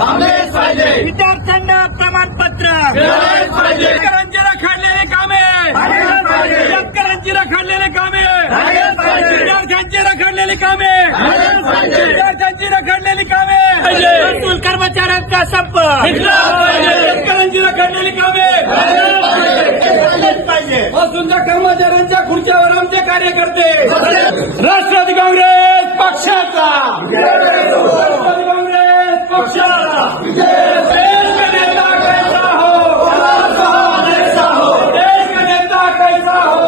थांबलेच पाहिजे. विद्यार्थ्यांना प्रमाणपत्र. मिळालेच पाहिजे. शेतकऱ्यांची रखडलेली कामे. झालेच पाहिजे. शेतकऱ्यांची रखडलेली कामे. झालेच पाहिजे. विद्यार्थ्यांची रखडलेली कामे. झालेच पाहिजे. विद्यार्थ्यांची रखडलेली कामे. महसूल कर्मचाऱ्यांचा संप. पाहिजे. शेतकऱ्यांची रखडलेली कामे. पाहिजे. महसूलच्या कर्मचाऱ्यांच्या खुर्च्यावर आमचे कार्यकर्ते. राष्ट्रवादी काँग्रेस पक्षाचा. राष्ट्रवादी काँग्रेस पक्षाचा देश का नेता कैसा हो देश का नेता कैसा हो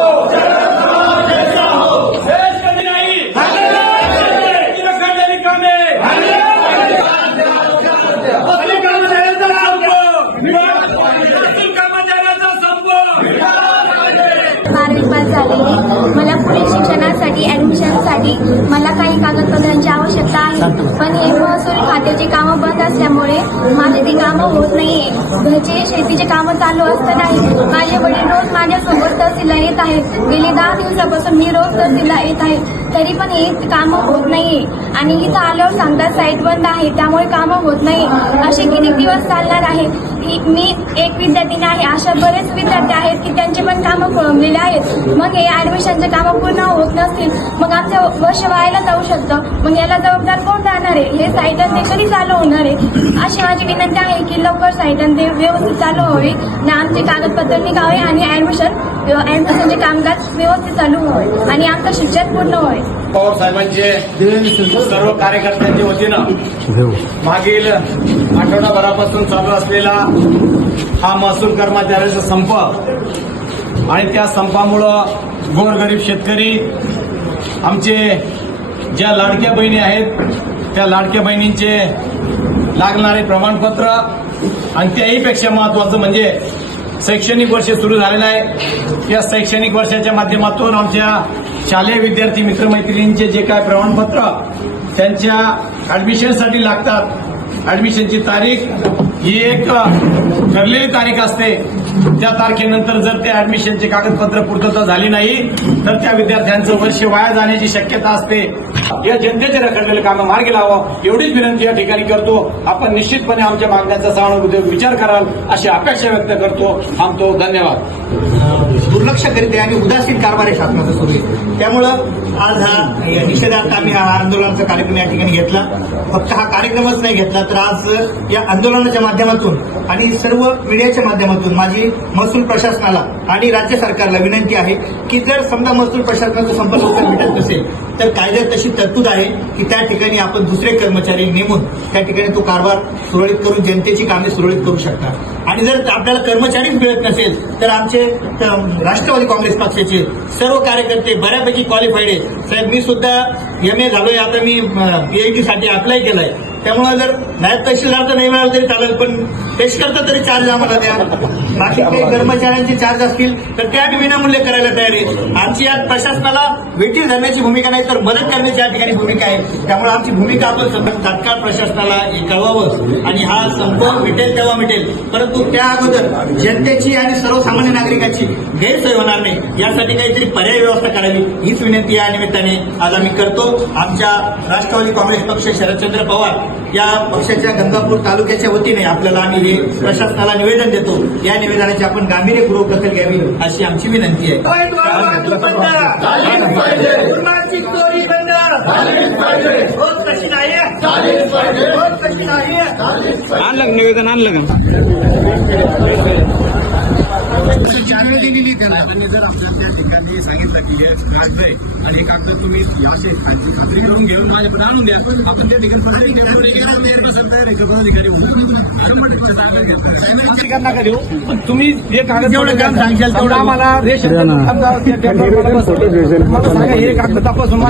देश कधी नाही शेतकऱ्यांची रखडलेली कामे महसूल कर्मचाऱ्यांचा संप महसूल कर्मचाऱ्यांचा संप बारावी पास झालेली मला पुढील शिक्षणासाठी ऍडमिशनसाठी मला काही कागदपत्रांची आवश्यकता आहे. पण हे महसूल खात्याची कामं बंद असल्यामुळे माझे ते कामं होत नाहीये. घरचे शेतीचे कामं चालू असतानाही माझे वडील रोज माझ्यासोबत तहसीलला येत आहेत. गेले दहा दिवसापासून मी रोज तहसीलला येत आहे. तरी पण हे कामं होत नाही आणि इथं आल्यावर सांगतात साईट बंद आहे त्यामुळे कामं होत नाही असे किती दिवस चालणार आहे ही- मी एक विद्यार्थीनी आहे अशा बरेच विद्यार्थी आहेत की त्यांचे पण कामं खोळंबलेले आहेत. मग हे ऍडमिशनचे कामं पूर्ण होत नसतील. मग आमचं वर्ष व्हायला जाऊ शकतं. मग याला जबाबदार कोण राहणार आहे? हे साईट ते कधी चालू होणार आहे? अशी माझी विनंती आहे की लवकर साईट आणि ते व्यवस्थित चालू व्हावी. ना आमचे कागदपत्र निघावे आणि ऍडमिशन ऍडमिशनचे कामकाज व्यवस्थित चालू व्हावे. आणि आमचं शिक्षण पूर्ण व्हावे. पवार साहेबांचे सर्व कार्यकर्त्यांच्या वतीनं मागील आठवडाभरापासून चालू असलेला हा महसूल कर्मचाऱ्यांचा संप आणि त्या संपामुळं गोरगरीब शेतकरी आमचे ज्या लाडक्या बहिणी आहेत त्या लाडक्या बहिणींचे लागणारे प्रमाणपत्र आणि त्याहीपेक्षा महत्वाचं म्हणजे शैक्षणिक वर्ष सुरू झालेलं आहे. या शैक्षणिक वर्षाच्या माध्यमातून आमच्या शालेय विद्यार्थी मित्रमैत्रिणींचे जे काय प्रमाणपत्र त्यांच्या ऍडमिशनसाठी लागतात. ऍडमिशनची तारीख ही एक ठरलेली तारीख असते. त्या तारखेनंतर जर ते ऍडमिशनचे कागदपत्र पूर्तता झाली नाही तर त्या विद्यार्थ्यांचं वर्ष वाया जाण्याची शक्यता असते. या जनतेचे रखडलेले कामं मार्गी लावावं एवढीच विनंती या ठिकाणी करतो. आपण निश्चितपणे आमच्या मागण्यांचा सहानुभूती विचार कराल अशी अपेक्षा व्यक्त करतो. थांबतो. धन्यवाद. दुर्लक्ष करीत आणि उदासीन कारभार आहे शासनाचा सुरू आहे. त्यामुळं आज हा निषेधार्थ आम्ही हा आंदोलनाचा कार्यक्रम या ठिकाणी घेतला. फक्त हा कार्यक्रमच नाही घेतला तर आज या आंदोलनाच्या माध्यमातून आणि सर्व मीडियाच्या माध्यमातून माझी महसूल प्रशासनाला आणि राज्य सरकारला विनंती आहे की जर समजा महसूल प्रशासनाचा संपर्क उत्तर भेटत नसेल तर कायद्यात तशी तरतूद आहे की त्या ठिकाणी आपण दुसरे कर्मचारी नेमून त्या ठिकाणी तो कारभार सुरळीत करून जनतेची कामे सुरळीत करू शकता. आणि जर आपल्याला कर्मचारीच मिळत नसेल तर आमचे राष्ट्रवादी काँग्रेस पक्षाचे सर्व कार्यकर्ते बऱ्यापैकी क्वालिफाईड आहेत. साहेब मी सुद्धा एम ए झालोय. आता मी पीएचडी साठी अप्लाय केलाय. त्यामुळे जर नायब तहसीलदार तर नाही मिळालं तरी चालेल पण टेस्ट करता तरी चार्ज आम्हाला द्या. बाकी काही कर्मचाऱ्यांचे चार्ज असतील तर ते आम्ही विनामूल्य करायला तयार आहे आमची या प्रशासनाला वेटील धरण्याची भूमिका नाही तर मदत करण्याची या ठिकाणी भूमिका आहे. त्यामुळे आमची भूमिका आपण सतत तात्काळ प्रशासनाला कळवावं आणि हा संप मिटेल तेव्हा मिटेल परंतु त्या अगोदर जनतेची आणि सर्वसामान्य नागरिकांची गैरसोय होणार नाही यासाठी काहीतरी पर्याय व्यवस्था करावी हीच विनंती या निमित्ताने आज आम्ही करतो. आमच्या राष्ट्रवादी काँग्रेस पक्ष शरदचंद्र पवार या पक्षाच्या गंगापूर तालुक्याच्या वतीने आपल्याला आम्ही हे प्रशासनाला निवेदन देतो. या निवेदनाची आपण गांभीर्यपूर्वक दखल घ्यावी अशी आमची विनंती आहे. आणलं निवेदन आणलं का आणि जर आपल्याला त्या ठिकाणी सांगितलं की कागद आहे आणि हे कागद तुम्ही असे खात्री करून घेऊन आणून द्या आपण त्या ठिकाणी पदाधिकारी होऊन देऊ पण तुम्ही हे कागद सांगशाल तेवढं. आम्हाला रेशन हे कागद तपासून.